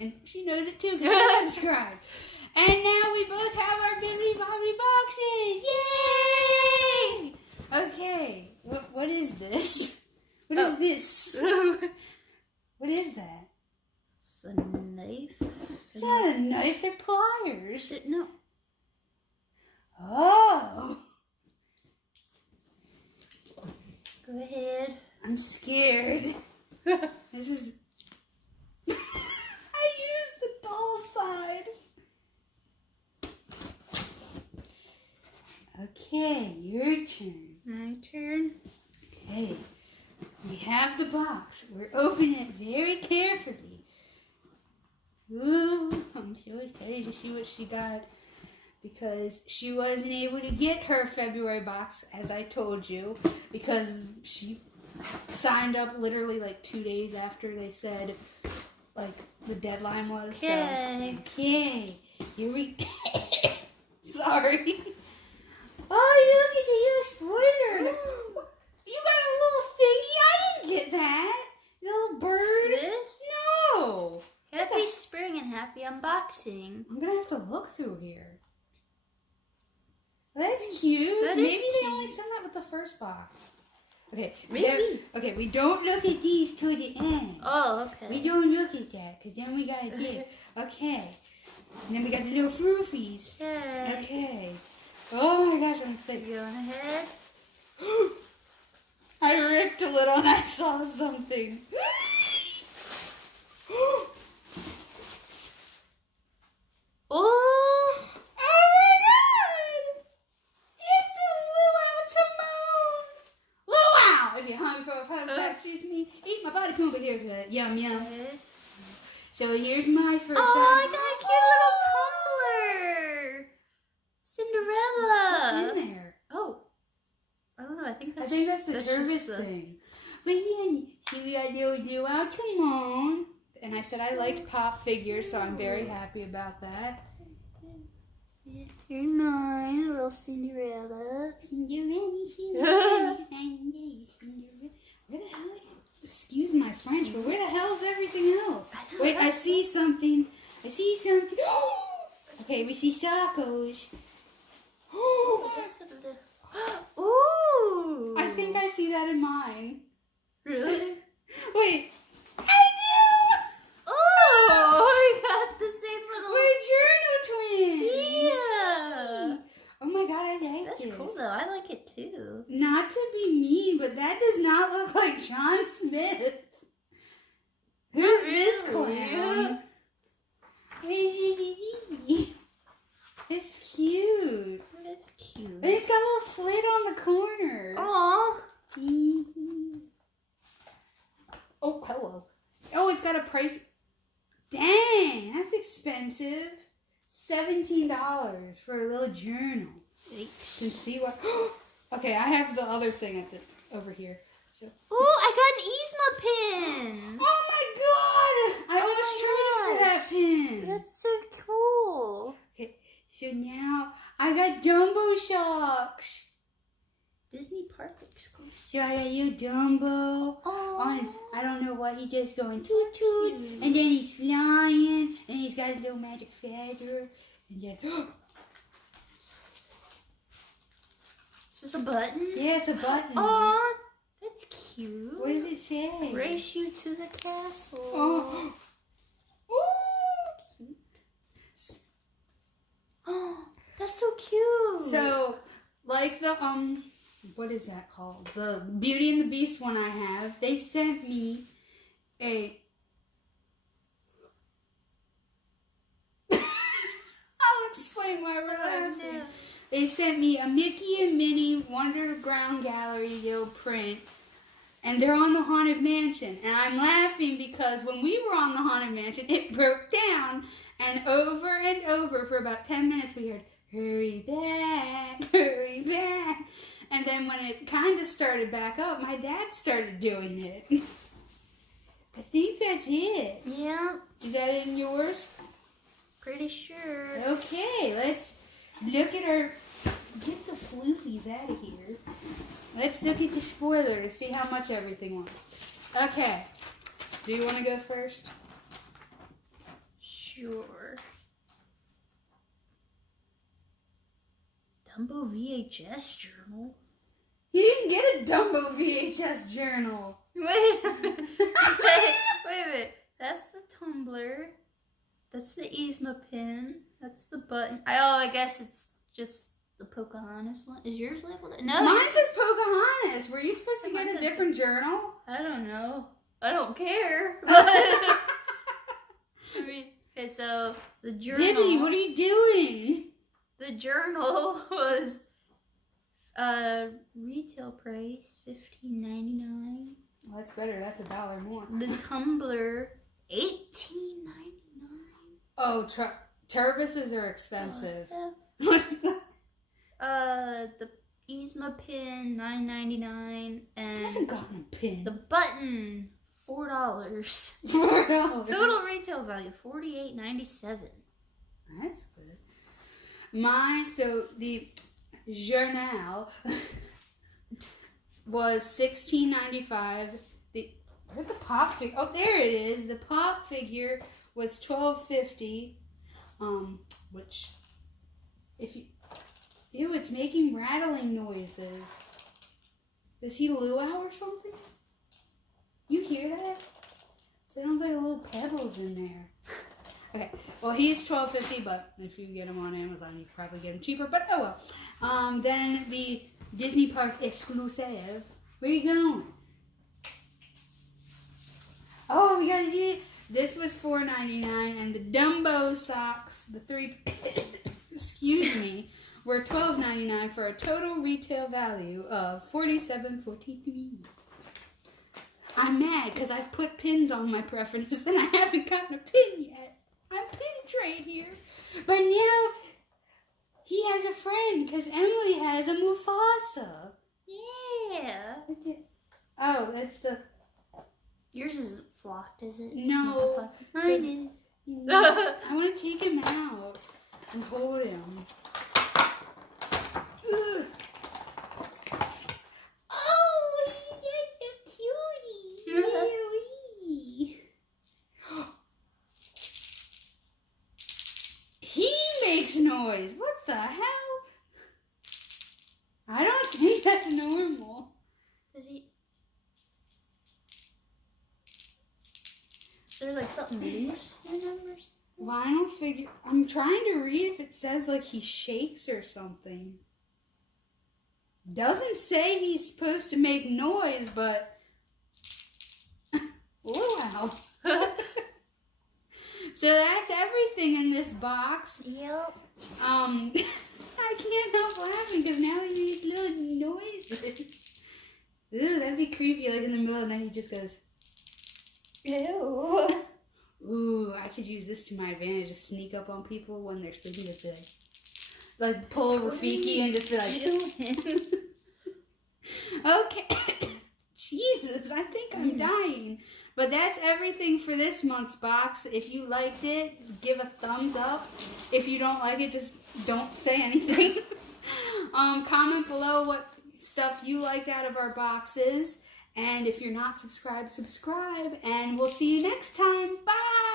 And she knows it too because she subscribed. And now we both have our bibbidi bobbidi boxes. Yay! Okay, what is this? What is this? What is that? It's a knife. It's not a knife, they're pliers. No. Oh! Go ahead. I'm scared. This is... I used the doll side. Okay, your turn. My turn. Okay, we have the box. We're opening it very carefully. Ooh, I'm so excited to see what she got because she wasn't able to get her February box, as I told you, because she signed up literally like 2 days after they said like the deadline was. Okay. So, okay, here we Sorry. Oh, look at the new spoiler. You got a little thingy? I didn't get that. Little bird? This? No. Happy spring and happy unboxing. I'm gonna have to look through here. That's cute. That is Maybe they cute. only sent that with the first box. Okay. Maybe. Okay, we don't look at these till the end. Oh, okay. We don't look at that, because then we gotta get. Okay. And then we got the little froofies. Okay. Okay. Oh my gosh, I'm excited. Go ahead. I ripped a little and I saw something. Oh! Oh my god! It's a luau Timon! Luau! If you're hungry for a pie back, excuse me, eat my body pumper here. Yum, yum. Okay. So here's my first Oh, I item. got a cute little tumbler! Cinderella! What's in there? Oh. I don't know, I think that's the Turvis thing. But then, see, we got the luau Timon. And I said I liked pop figures, so I'm very happy about that. You're mine, little Cinderella. Cinderella, Cinderella, where the hell? Excuse my French, but where the hell is everything else? Wait, I see something. I see something. Okay, we see Sacos. Ooh! I think I see that in mine. Really? Wait, I do! Oh, we got the same little... We're journal twins! Yeah! Oh my god, I like That's this. cool though, I like it too. Not to be mean, but that does not look like John Smith. Who's this clown? It's cute. That is cute. And it's got a little flit on the corner. Aww. Oh, hello. Oh, it's got a price. Dang, that's expensive. $17 for a little journal. You can see what. Okay, I have the other thing over here. So. Oh, I got an Yzma pin. Oh my god! I almost traded for that pin. That's so cool. Okay, so now I got Dumbo socks. Disney Park exclusive. So I got you Dumbo. Oh. On, I don't know what, he just going toot toot. And then he's flying. And he's got his little magic feather. And then, Is this a button? yeah, it's a button. Oh, that's cute. What does it say? Race you to the castle. Oh. Ooh. Oh, that's so cute. So, like the, what is that called? The Beauty and the Beast one I have, they sent me a... I'll explain why we're laughing. They sent me a Mickey and Minnie Wonderground Gallery little print. And they're on the Haunted Mansion. And I'm laughing because when we were on the Haunted Mansion, it broke down. And over for about 10 minutes, we heard, hurry back, hurry back. And then when it kind of started back up, my dad started doing it. I think that's it. Yeah. Is that in yours? Pretty sure. Okay, let's look at our... Get the floofies out of here. Let's look at the spoiler to see how much everything was. Okay. Do you want to go first? Sure. Dumbo VHS journal? You didn't get a Dumbo VHS journal. Wait a minute. Wait a minute. That's the tumbler. That's the Yzma pin. That's the button. I guess it's just the Pocahontas one. Is yours labeled? No. Mine says Pocahontas. Were you supposed to get a different journal? I don't know. I don't care. I mean, okay, so the journal. Bibbidi, what are you doing? The journal was retail price $15.99. Well, that's better. That's $1 more. The tumbler $18.99. Oh, Turbises are expensive. The Yzma pin $9.99 I and haven't gotten a pin. the button $4. $4. Total retail value $48.97. That's good. Mine, so the journal was $16.95. Where's the pop figure? Oh, there it is. The pop figure was $12.50. Which, if you, ew, it's making rattling noises. Is he luau or something? You hear that? Sounds like little pebbles in there. Okay, well, he's $12.50, but if you get him on Amazon, you can probably get him cheaper, but oh well. Then the Disney Park exclusive. Where are you going? Oh, we gotta do it. This was $4.99, and the Dumbo socks, the three, excuse me, were $12.99 for a total retail value of $47.43. I'm mad because I've put pins on my preferences and I haven't gotten a pin yet. I'm pin trade here. But now he has a friend because Emily has a Mufasa. Yeah. Oh, that's the... Yours isn't flocked, is it? No. Mine is. I want to take him out and hold him. Ugh. Oh, he's a cutie. Wee. He makes noise. What the hell? I don't think that's normal. Does he? Is there like something loose in him or something? Well, I don't figure. I'm trying to read if it says like he shakes or something. Doesn't say he's supposed to make noise, but wow. So that's everything in this box. Yep. I can't help laughing because now he makes little noises. Ooh, that'd be creepy. Like in the middle of the night, he just goes. Ew. Ooh, I could use this to my advantage. Just sneak up on people when they're sleeping. Just be like pull over Rafiki and just be like. Okay. Jesus, I think I'm dying. But that's everything for this month's box. If you liked it, give a thumbs up. If you don't like it, just don't say anything. Comment below what stuff you liked out of our boxes. And if you're not subscribed, subscribe. And we'll see you next time. Bye!